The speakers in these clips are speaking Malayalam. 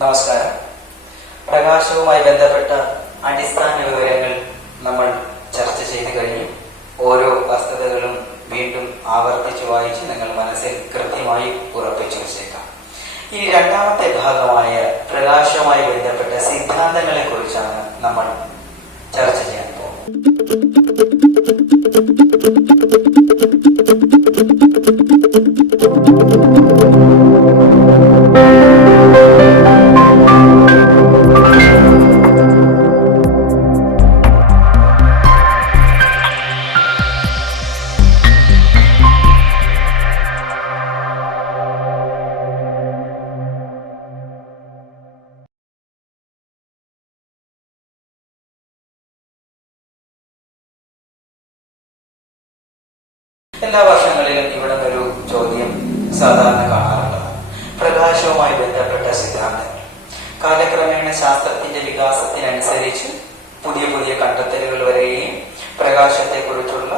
നമസ്കാരം. പ്രകാശവുമായി ബന്ധപ്പെട്ട അടിസ്ഥാന വിവരങ്ങൾ നമ്മൾ ചർച്ച ചെയ്തു കഴിഞ്ഞു. ഓരോ വസ്തുതകളും വീണ്ടും ആവർത്തിച്ച് വായിച്ച് നിങ്ങൾ മനസ്സിൽ കൃത്യമായി ഉറപ്പിച്ചു വെച്ചേക്കാം. ഇനി രണ്ടാമത്തെ ഭാഗമായ പ്രകാശവുമായി ബന്ധപ്പെട്ട സിദ്ധാന്തങ്ങളെ കുറിച്ചാണ് നമ്മൾ ചർച്ച ചെയ്യാൻ എല്ലാ വർഷങ്ങളിലും ഇവിടെ ഒരു ചോദ്യം സാധാരണ കാണാറുണ്ട് പ്രകാശവുമായി ബന്ധപ്പെട്ട സിദ്ധാന്തങ്ങൾ. കാലക്രമേണ ശാസ്ത്രത്തിന്റെ വികാസത്തിനനുസരിച്ച് പുതിയ പുതിയ കണ്ടെത്തലുകൾ വരികയും പ്രകാശത്തെക്കുറിച്ചുള്ള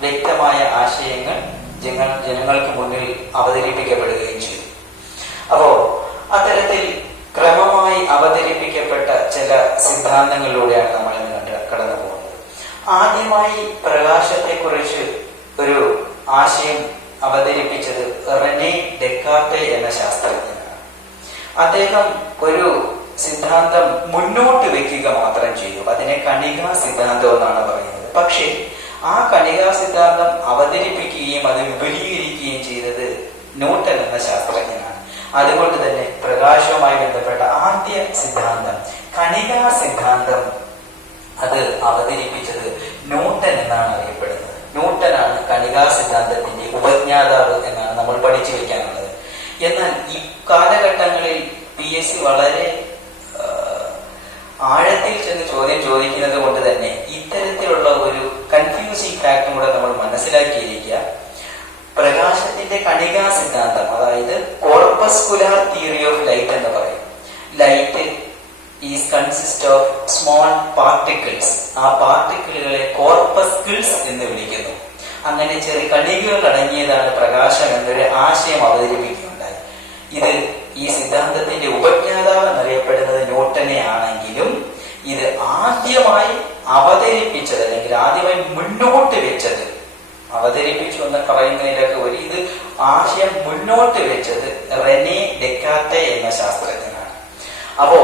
വ്യക്തമായ ആശയങ്ങൾ ജനങ്ങൾ ജനങ്ങൾക്ക് മുന്നിൽ അവതരിപ്പിക്കപ്പെടുകയും ചെയ്തു. അപ്പോ അത്തരത്തിൽ ക്രമമായി അവതരിപ്പിക്കപ്പെട്ട ചില സിദ്ധാന്തങ്ങളിലൂടെയാണ് നമ്മൾ കടന്നു പോകുന്നത് ആദ്യമായി പ്രകാശത്തെക്കുറിച്ച് ഒരു ആശയം അവതരിപ്പിച്ചത് റെനെ ഡെക്കാർട്ടെ എന്ന ശാസ്ത്രജ്ഞനാണ്. അദ്ദേഹം ഒരു സിദ്ധാന്തം മുന്നോട്ട് വെക്കുക മാത്രം ചെയ്യും അതിനെ കണികാ സിദ്ധാന്തം എന്നാണ് പറയുന്നത്. പക്ഷേ ആ കണികാ സിദ്ധാന്തം അവതരിപ്പിക്കുകയും അത് വിപുലീകരിക്കുകയും ചെയ്തത് ന്യൂട്ടൻ എന്ന ശാസ്ത്രജ്ഞനാണ്. അതുകൊണ്ട് തന്നെ പ്രകാശവുമായി ബന്ധപ്പെട്ട ആദ്യ സിദ്ധാന്തം കണികാ സിദ്ധാന്തം അത് അവതരിപ്പിച്ചത് ന്യൂട്ടൻ എന്നാണ് അറിയപ്പെടുന്നത്. ന്യൂട്ടനാണ് കണികാ സിദ്ധാന്തത്തിന്റെ ഉപജ്ഞാതാവ് എന്നാണ് നമ്മൾ പഠിച്ചു വെക്കാനുള്ളത്. എന്നാൽ ഈ കാലഘട്ടങ്ങളിൽ പി എസ് സി വളരെ ആഴത്തിൽ ചെന്ന് ചോദ്യം ചോദിക്കുന്നത് കൊണ്ട് തന്നെ ഇത്തരത്തിലുള്ള ഒരു കൺഫ്യൂസിംഗ് ഫാക്ടും കൂടെ നമ്മൾ മനസ്സിലാക്കിയിരിക്കുക. പ്രകാശത്തിന്റെ കണികാ സിദ്ധാന്തം അതായത് കോർപ്പസ്കുലാർ തിയറി ഓഫ് ലൈറ്റ് എന്ന് പറയും. Light is consist of small particles ആ പാർട്ടിക്കിളുകളെ കോർപ്പസ്കിൾസ് എന്ന് വിളിക്കുന്നു. അങ്ങനെ ചെറിയ കണികകൾ അടങ്ങിയതാണ് പ്രകാശം എന്നൊരു ആശയം അവതരിപ്പിക്കുകയുണ്ടായി ഇത് ഈ സിദ്ധാന്തത്തിന്റെ ഉപജ്ഞാതാവ് എന്നറിയപ്പെടുന്നത് ന്യൂട്ടനെ ആണെങ്കിലും ഇത് ആദ്യമായി അവതരിപ്പിച്ചത് അല്ലെങ്കിൽ ആദ്യമായി മുന്നോട്ട് വെച്ചത്. അവതരിപ്പിച്ചു എന്ന് പറയുന്നതിലൊക്കെ ഒരു ഇത് ആശയം മുന്നോട്ട് വെച്ചത് റെനെ ഡെക്കാത്തെ എന്ന ശാസ്ത്രജ്ഞനാണ്. അപ്പോ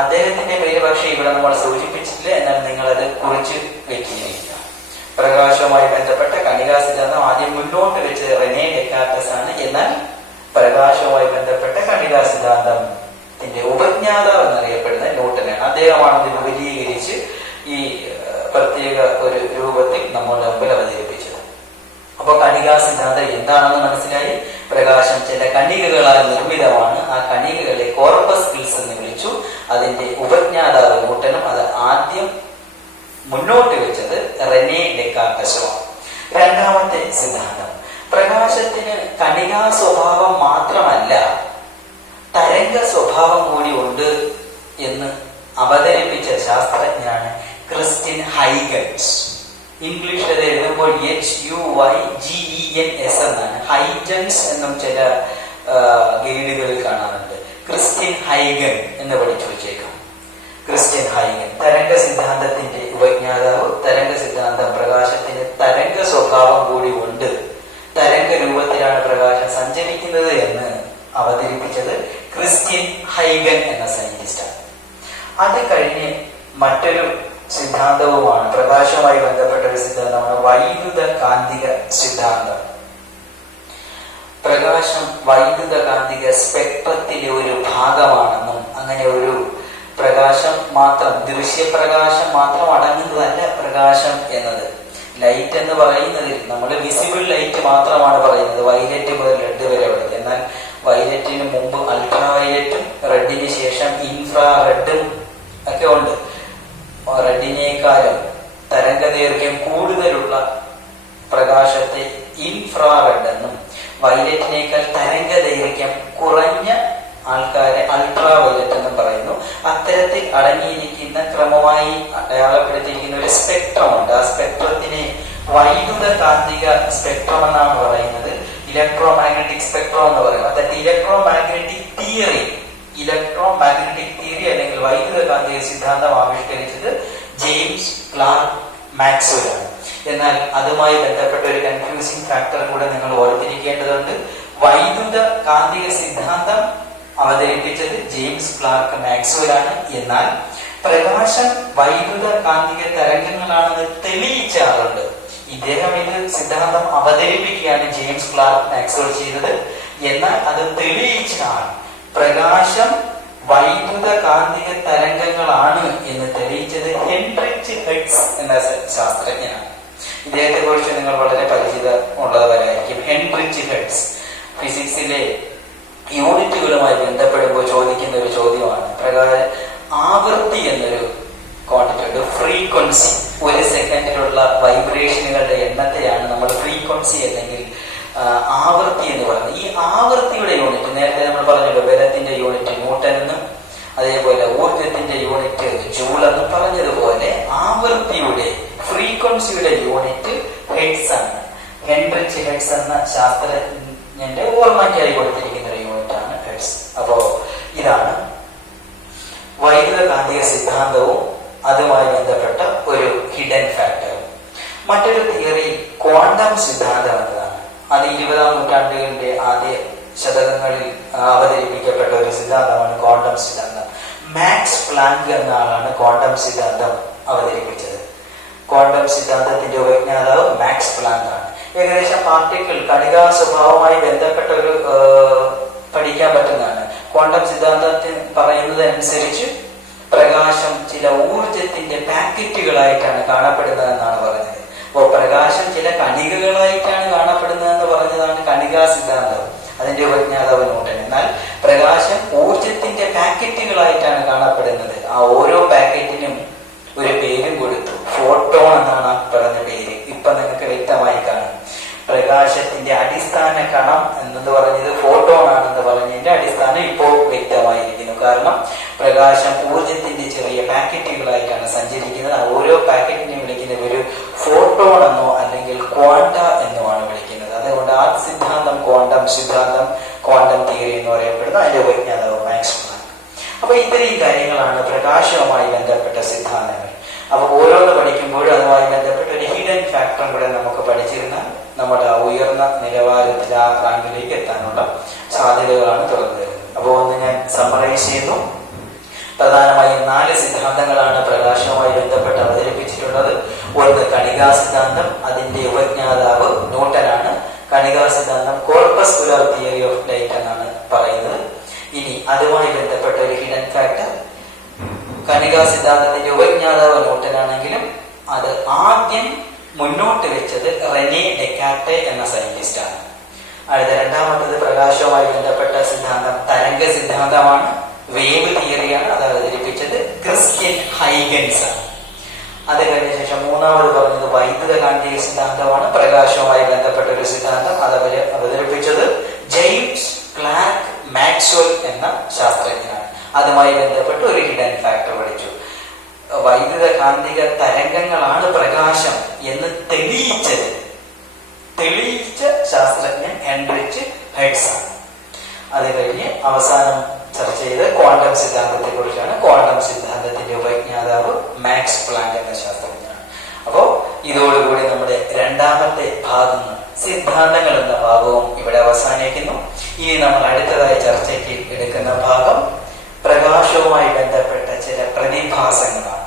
അദ്ദേഹത്തിന്റെ പേര് പക്ഷേ ഇവിടെ നമ്മൾ സൂചിപ്പിച്ചിട്ടില്ല. എന്നാൽ നിങ്ങൾ അത് കുറിച്ച് വെക്കുകയില്ല പ്രകാശവുമായി ബന്ധപ്പെട്ട കണികാ സിദ്ധാന്തം ആദ്യം മുന്നോട്ട് വെച്ച് റെനെ ഡെക്കാർട്ടസ് ആണ് എന്നാൽ പ്രകാശവുമായി ബന്ധപ്പെട്ട കണികാ സിദ്ധാന്തത്തിന്റെ ഉപജ്ഞാതാവ് എന്നറിയപ്പെടുന്ന ന്യൂട്ടനാണ് അദ്ദേഹമാണ് ഇത് വിപുലീകരിച്ച് ഈ പ്രത്യേക ഒരു രൂപത്തിൽ നമ്മുടെ മുമ്പിൽ അവതരിപ്പിച്ചത്. അപ്പൊ കണികാ സിദ്ധാന്തം എന്താണെന്ന് മനസ്സിലായി? പ്രകാശം ചില കണികകളാൽ നിർമ്മിതമാണ്. ആ കണികകളെ കോർപ്പസ് കിൽസ് എന്ന് വിളിച്ചു. അതിന്റെ ഉപജ്ഞാതാവ് ന്യൂട്ടനും അത് ആദ്യം മുന്നോട്ട് വെച്ചത് റെനെ ഡെക്കാർട്ടസുമാണ്. രണ്ടാമത്തെ സിദ്ധാന്തം. പ്രകാശത്തിന് കണികാ സ്വഭാവം മാത്രമല്ല തരംഗ സ്വഭാവം കൂടി ഉണ്ട് എന്ന് അവതരിപ്പിച്ച ശാസ്ത്രജ്ഞനാണ് ക്രിസ്റ്റിൻ ഹൈഗൻസ്. ഇംഗ്ലീഷിൽ അത് എഴുതുമ്പോൾ H U Y G E N S എന്നാണ്. ഹൈജൻസ് എന്നും ചില ഗൈഡുകളിൽ കാണാറുണ്ട്. ക്രിസ്ത്യൻ ഹൈഗൻ എന്ന് പഠിച്ചു വെച്ചേക്കാം. ക്രിസ്ത്യൻ ഹൈഗൻ. തരംഗ സിദ്ധാന്തത്തിന്റെ ഉപജ്ഞാതാവ് തരംഗ സിദ്ധാന്തം പ്രകാശത്തിന്റെ തരംഗ സ്വഭാവം കൂടി ഉണ്ട്. തരംഗ രൂപത്തിലാണ് പ്രകാശം സഞ്ചരിക്കുന്നത് എന്ന് അവതരിപ്പിച്ചത് ക്രിസ്ത്യൻ ഹൈഗൻ എന്ന സയന്റിസ്റ്റാണ്. അത് കഴിഞ്ഞ് മറ്റൊരു സിദ്ധാന്തവുമാണ്. പ്രകാശവുമായി ബന്ധപ്പെട്ട ഒരു സിദ്ധാന്തമാണ് വൈദ്യുത കാന്തിക സിദ്ധാന്തം. പ്രകാശം വൈദ്യുത കാന്തിക സ്പെക്ട്രത്തിന്റെ ഒരു ഭാഗമാണെന്നും അങ്ങനെ ഒരു പ്രകാശം മാത്രം ദൃശ്യപ്രകാശം മാത്രം അടങ്ങുന്നതല്ല പ്രകാശം എന്നത്. ലൈറ്റ് എന്ന് പറയുന്നതിൽ നമ്മൾ വിസിബിൾ ലൈറ്റ് മാത്രമാണ് പറയുന്നത്. വൈലറ്റ് മുതൽ റെഡ് വരെ ഉള്ളത്. എന്നാൽ വൈലറ്റിന് മുമ്പ് അൾട്രാ വയലറ്റും റെഡിന് ശേഷം ഇൻഫ്രാ റെഡും ഒക്കെ ഉണ്ട്. പ്രകാശത്തേക്കാളും തരംഗദൈർഘ്യം കൂടുതലുള്ള പ്രകാശത്തെ ഇൻഫ്രാറെഡ് എന്നും വൈലറ്റിനേക്കാൾ തരംഗദൈർഘ്യം കുറഞ്ഞ ആൾക്കാരെ അൾട്രാ വൈലറ്റ് എന്ന് പറയുന്നു. അത്തരത്തിൽ അടങ്ങിയിരിക്കുന്ന ക്രമമായി അടയാളപ്പെടുത്തിയിരിക്കുന്ന ഒരു സ്പെക്ട്രം ഉണ്ട്. ആ സ്പെക്ട്രത്തിനെ വൈദ്യുത കാന്തിക സ്പെക്ട്രം എന്നാണ് പറയുന്നത്. ഇലക്ട്രോ മാഗ്നറ്റിക് സ്പെക്ട്രം എന്ന് പറയുന്നത്. അതായത് electromagnetic theory electromagnetic theory അല്ലെങ്കിൽ വൈദ്യുത കാന്തിക സിദ്ധാന്തം ആവിഷ്കരിച്ചത് ക്ലാർക്ക് മാക്സ്വെല്ലാണ്. എന്നാൽ അതുമായി ബന്ധപ്പെട്ട ഒരു കൺഫ്യൂസിംഗ് ഫാക്ടർ കൂടെ നിങ്ങൾ ഓർത്തിരിക്കേണ്ടതുണ്ട്. വൈദ്യുത കാന്തിക സിദ്ധാന്തം അവതരിപ്പിച്ചത് ജെയിംസ് ക്ലാർക്ക് മാക്സ്വൽ ആണ് എന്നാൽ പ്രകാശം വൈദ്യുത കാന്തിക തരംഗങ്ങളാണെന്ന് തെളിയിച്ച ആളുണ്ട്. ഇദ്ദേഹം ഇത് സിദ്ധാന്തം അവതരിപ്പിക്കുകയാണ് ജെയിംസ് ക്ലാർക്ക് മാക്സ്വെൽ ചെയ്തത്. എന്നാൽ അത് തെളിയിച്ച ആൾ പ്രകാശം വൈദ്യുത കാന്തിക തരംഗങ്ങളാണ് എന്ന് തെളിയിച്ചത് ഹെഡ്സ് എന്ന ശാസ്ത്രജ്ഞനാണ്. ഇദ്ദേഹത്തെ കുറിച്ച് നിങ്ങൾ വളരെ പരിചിത ഉള്ളവരായിരിക്കും ഹെൻറിച്ച് ഹെഡ്സ് ഫിസിക്സിലെ യൂണിറ്റുകളുമായി ബന്ധപ്പെടുമ്പോൾ ചോദിക്കുന്ന ഒരു ചോദ്യമാണ്. പ്രകാരം ആവൃത്തി എന്നൊരു ക്വാണ്ടിറ്റി ഫ്രീക്വൻസി ഒരു സെക്കൻഡിലുള്ള വൈബ്രേഷനുകളുടെ എണ്ണത്തെയാണ് നമ്മൾ ഫ്രീക്വൻസി അല്ലെങ്കിൽ ആവൃത്തി എന്ന് പറയുന്നത്. ഈ ആവൃത്തിയുടെ യൂണിറ്റ് നേരത്തെ നമ്മൾ പറഞ്ഞല്ലോ ബലത്തിന്റെ യൂണിറ്റ് ന്യൂട്ടൻ യൂണിറ്റ് ജൂൾ എന്ന് പറഞ്ഞതുപോലെ ആവൃത്തിയുടെ ഫ്രീക്വൻസിയുടെ യൂണിറ്റ് ഹെഡ്സ് ആണ്. ഹെൻറിച്ച് ഹെഡ്സ് എന്ന ശാസ്ത്രജ്ഞന്റെ ഓർമ്മയ്ക്കായി കൊടുത്തിരിക്കുന്ന ഒരു യൂണിറ്റ് ആണ് ഹെഡ്സ് അപ്പോ ഇതാണ് വൈദ്യുത കാന്തിക സിദ്ധാന്തവും അതുമായി ബന്ധപ്പെട്ട ഒരു ഹിഡൻ ഫാക്ടർ മറ്റൊരു തിയറി ക്വാണ്ടം സിദ്ധാന്തം എന്നതാണ്. അത് ഇരുപതാം നൂറ്റാണ്ടുകളുടെ ആദ്യ ശതകങ്ങളിൽ അവതരിപ്പിക്കപ്പെട്ട ഒരു സിദ്ധാന്തമാണ് ക്വാണ്ടം സിദ്ധാന്തം. മാക്സ് പ്ലാങ്ക് എന്ന ആളാണ് ക്വാണ്ടം സിദ്ധാന്തം അവതരിപ്പിച്ചത്. ക്വാണ്ടം സിദ്ധാന്തത്തിന്റെ ഉപജ്ഞാതാവ് മാക്സ് പ്ലാങ്ക് ആണ്. ഏകദേശം പാർട്ടിക്കിൾ കണികാ സ്വഭാവമായി ബന്ധപ്പെട്ട ഒരു പഠിക്കാൻ പറ്റുന്നതാണ്. ക്വാണ്ടം സിദ്ധാന്തത്തിൽ പറയുന്നതനുസരിച്ച് പ്രകാശം ചില ഊർജത്തിന്റെ പാക്കറ്റുകളായിട്ടാണ് കാണപ്പെടുന്നതെന്നാണ് പറഞ്ഞത്. അപ്പോൾ പ്രകാശം ചില കണികകളായിട്ടാണ് കാണപ്പെടുന്നതെന്ന് പറഞ്ഞതാണ് കണികാ സിദ്ധാന്തം. അതിന്റെ ഉപജ്ഞാതാവ് ന്യൂട്ടൻ എന്നാൽ പ്രകാശം ഊർജത്തിന്റെ പാക്കറ്റുകളായിട്ടാണ് കാണപ്പെടുന്നത്. ആ ഓരോ പാക്കറ്റിനും ഒരു പേരും കൊടുത്തു. ഫോട്ടോൺ എന്നാണ് പറഞ്ഞ പേര്. ഇപ്പൊ നിങ്ങൾക്ക് വ്യക്തമായി കാണും. പ്രകാശത്തിന്റെ അടിസ്ഥാന കണം എന്നത് പറഞ്ഞത് ഫോട്ടോൺ ആണെന്ന് പറഞ്ഞതിന്റെ അടിസ്ഥാനം ഇപ്പോൾ വ്യക്തമായിരിക്കുന്നു. കാരണം പ്രകാശം ഊർജത്തിന്റെ ചെറിയ പാക്കറ്റുകളായിട്ടാണ് സഞ്ചരിക്കുന്നത്. ഓരോ പാക്കറ്റിനെയും വിളിക്കുന്ന ഒരു ഫോട്ടോൺ എന്നോ അല്ലെങ്കിൽ ക്വാണ്ട എന്നുമാണ് വിളിക്കുന്നത് അതുകൊണ്ട് ആ ക്വാണ്ടം സിദ്ധാന്തം ക്വാണ്ടം തിയറി എന്ന് പറയപ്പെടുന്ന അതിന്റെ വൈജ്ഞാനവും മാക്സ് പ്ലാങ്ക് അപ്പൊ ഇത്രയും കാര്യങ്ങളാണ് പ്രകാശവുമായി ബന്ധപ്പെട്ട സിദ്ധാന്തങ്ങൾ. അപ്പൊ ഓരോന്ന് പഠിക്കുമ്പോഴും അതുമായി ബന്ധപ്പെട്ട ഒരു ഹിഡൻ ഫാക്ടറും കൂടെ നമുക്ക് പഠിച്ചിരുന്നാൽ നമ്മുടെ ഉയർന്ന നിലവാരത്തിൽ ആ റാങ്കിലേക്ക് എത്താനുള്ള സാധ്യതകളാണ് തുറന്നു തരുന്നത്. അപ്പോൾ ഒന്ന് ഞാൻ സമ്മറൈസ് ചെയ്യുന്നു. പ്രധാനമായും നാല് സിദ്ധാന്തങ്ങളാണ് പ്രകാശവുമായി ബന്ധപ്പെട്ട് അവതരിപ്പിച്ചിട്ടുള്ളത്. ഒന്ന് കണികാ സിദ്ധാന്തം അതിന്റെ ഉപജ്ഞാതാവ് കണികാ സിദ്ധാന്തം കോർപ്പസ്കുലർ തിയറി ഓഫ് ലൈറ്റ് എന്നാണ് പറയുന്നത്. ഇനി അതുമായി ബന്ധപ്പെട്ട ഒരു ഹിഡൻ ഫാക്ടർ കണികാ സിദ്ധാന്തത്തിന്റെ ഉപജ്ഞാതാവ് നോട്ടനാണെങ്കിലും അത് ആദ്യം മുന്നോട്ട് വെച്ചത് റെനെ ഡെക്കാട്ടെ എന്ന സയന്റിസ്റ്റ് ആണ്. അടുത്ത രണ്ടാമത്തത് പ്രകാശവുമായി ബന്ധപ്പെട്ട സിദ്ധാന്തം തരംഗ സിദ്ധാന്തമാണ്. വേവ് തിയറിയാണ് അത് അവതരിപ്പിച്ചത് ക്രിസ്ത്യൻ ഹൈഗൻസ് ആണ്. അത് കഴിഞ്ഞ ശേഷം മൂന്നാമത് പറഞ്ഞത് വൈദ്യുത കാന്തിക സിദ്ധാന്തമാണ്. പ്രകാശവുമായി ബന്ധപ്പെട്ട ഒരു സിദ്ധാന്തം അത് കഴിഞ്ഞ് അവസാനം ചർച്ച ചെയ്ത ക്വാണ്ടം സിദ്ധാന്തത്തെ കുറിച്ചാണ് ക്വാണ്ടം സിദ്ധാന്തത്തിന്റെ ഉപജ്ഞാതാവ് മാക്സ് പ്ലാങ്ക് എന്ന ശാസ്ത്രജ്ഞനാണ്. അപ്പോ ഇതോടുകൂടി നമ്മുടെ രണ്ടാമത്തെ ഭാഗം സിദ്ധാന്തങ്ങൾ എന്ന ഭാഗവും ഇവിടെ അവസാനിക്കുന്നു. ഇനി നമ്മൾ അടുത്തതായി ചർച്ചയ്ക്ക് എടുക്കുന്ന ഭാഗം പ്രകാശവുമായി ബന്ധപ്പെട്ട ചില പ്രതിഭാസങ്ങളാണ്.